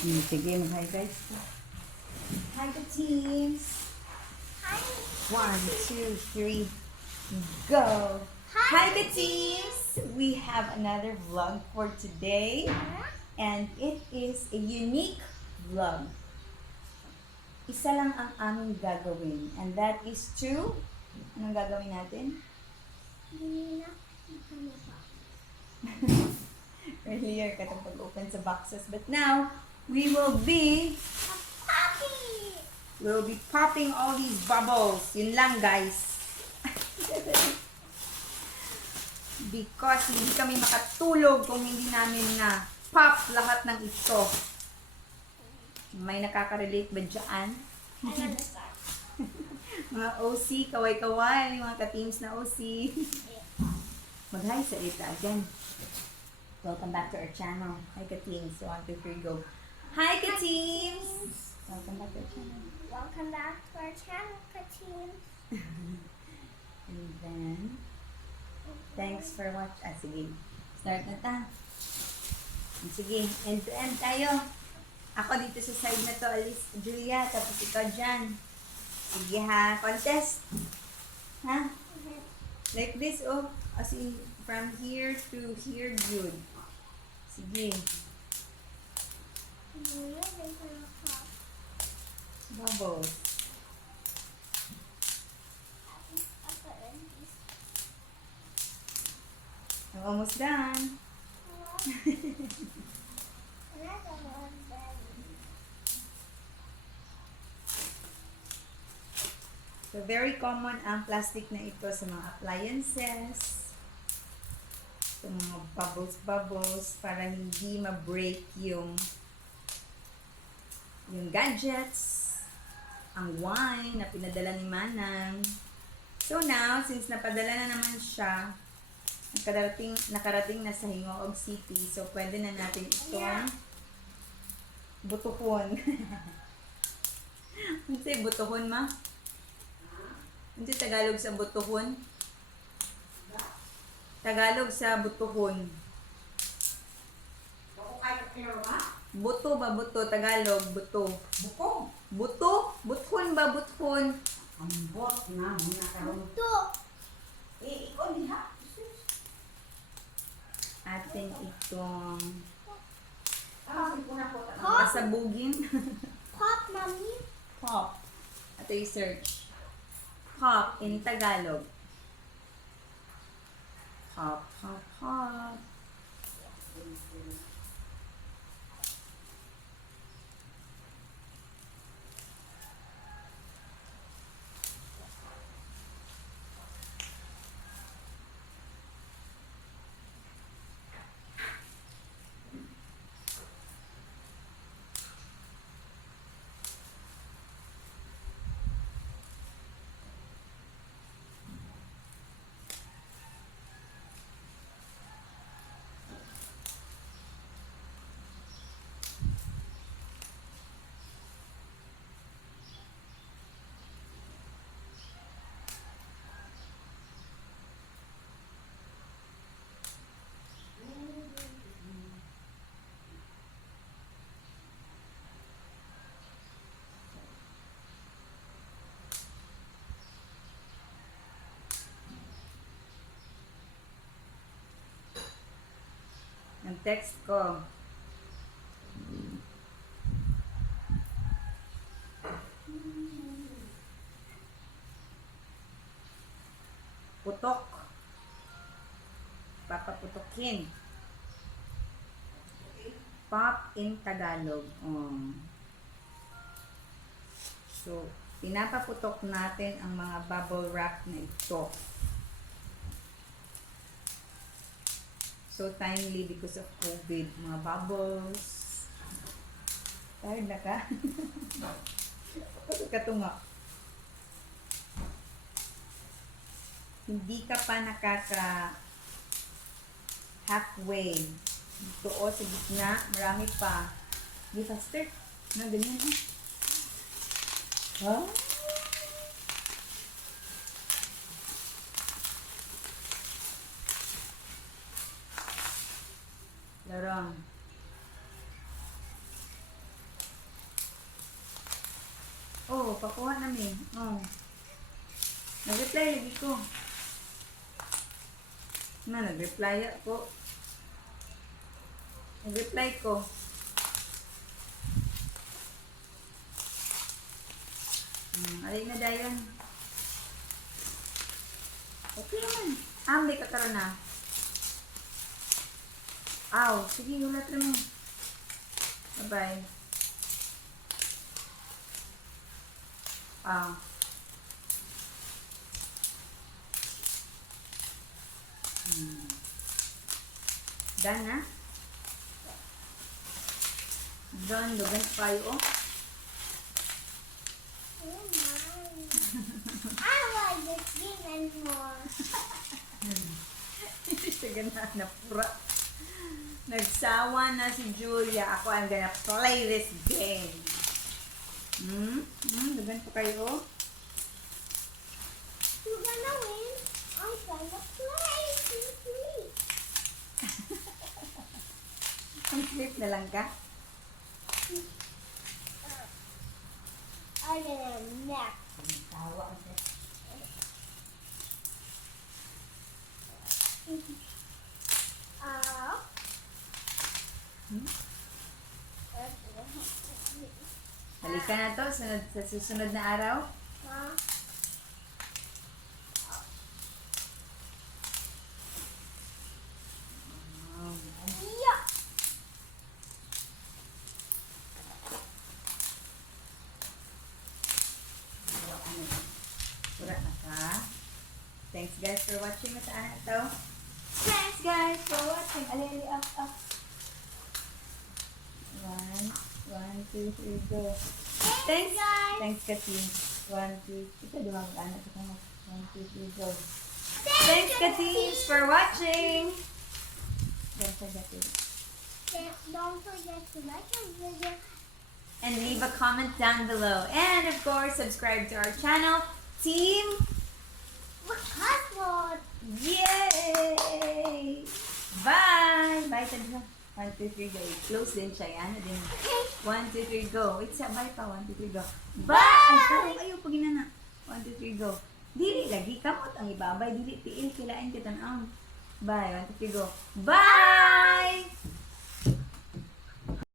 Sige, hi guys. Hi ka teams. Hi. 1, 2, 3, go. Hi ka teams. We have another vlog for today. And it is a unique vlog. Isa lang ang aming gagawin. And that is to... Anong gagawin natin? Earlier, katong pag-open sa boxes. But now, we will be popping all these bubbles. Yun lang, guys. Because hindi kami makatulog kung hindi namin na pop lahat ng ito. May nakaka-relate ba dyan? Mga OC, kaway-kaway, mga ka-teams na OC. Mag-hi sa ita again. Welcome back to our channel. Hi ka-teams. 1, 2, 3, go. Hi ka-teams! Welcome back to our channel. Welcome back to our channel, Katin. And then, thanks for watching. Sige. Start na ta. Sige, end to end tayo. Ako dito sa side na to, Alice, Julia, tapos ikaw dyan. Sige ha, contest. Ha? Like this, oh. As in, from here to here, good. Sige. Bubbles. I'm almost done. So, very common ang plastic na ito sa mga appliances. Sa mga bubbles para hindi ma-break yung gadgets, ang wine na pinadala ni Manang. So now, since napadala na naman siya, nakarating na sa Hingoog City, so pwede na natin itong butuhon. Ano sa'yo, butuhon, ma? Ano sa'yo Tagalog sa butuhon? Tagalog sa butuhon. Buto ba buto? Tagalog, buto. Buko. Buto? Buthon ba buthon? Ang bot na muna karon. Ito. Ikaw diha. Atin itong Kuna po ta. pasabugin. Pop, mommy. Pop. Ito yung search. Pop in Tagalog. Pop, pop, pop. Ang text ko. Putok. Papaputokin. Pop in Tagalog. So, pinapaputok natin ang mga bubble wrap na ito. So timely because of COVID. Mga bubbles. Tired na ka? Katunga. Hindi ka pa nakaka halfway. Dito o sa gitna, marami pa. Hindi faster. Na, ganyan ha. Huh? Larang. pakuha namin. Oh. Nag-reply lagi ko. Nag-reply ako. Nag-reply ko. Alay na dayon. Okay naman. May kakaroon na. Aw, sige, ulat rin mo. Bye-bye. Done na? Done, lugan pa kayo, oh. Oh my. I like this game anymore. Hindi siya gana na pura. Nagsawa na si Julia. Ako, I'm gonna play this game. Lugan pa kayo, oh. You're gonna win. I'm gonna play. Please. Ang sleep na lang ka? I'm gonna nap. Tawa ang Halika na to sa susunod na araw. Yeah. Pura na ka. Thanks guys for watching. Mataan ito. Thanks guys for watching. Ali, up. 1, 2, 3, go. Thanks guys. Thanks Kati. 1, 2, ito dumamag-anak ito mo. 1, 2, 3, go. Thanks Kati for watching. Don't forget to like our video. and leave a comment down below. And of course, subscribe to our channel, Team. Bacasnot. Yay! Bye! Bye, Tadha. 1, 2, 3, go. Close din siya. Yan. 1, 2, 3, go. Wait siya. Bye pa. 1, 2, 3, go. Bye! Ay, tarong kayo. Pag inana. 1, 2, 3, go. Dili lagi. Kamot ang ibabay. Dili tiil. Kilain kita na. Bye. 1, 2, 3, go. Bye!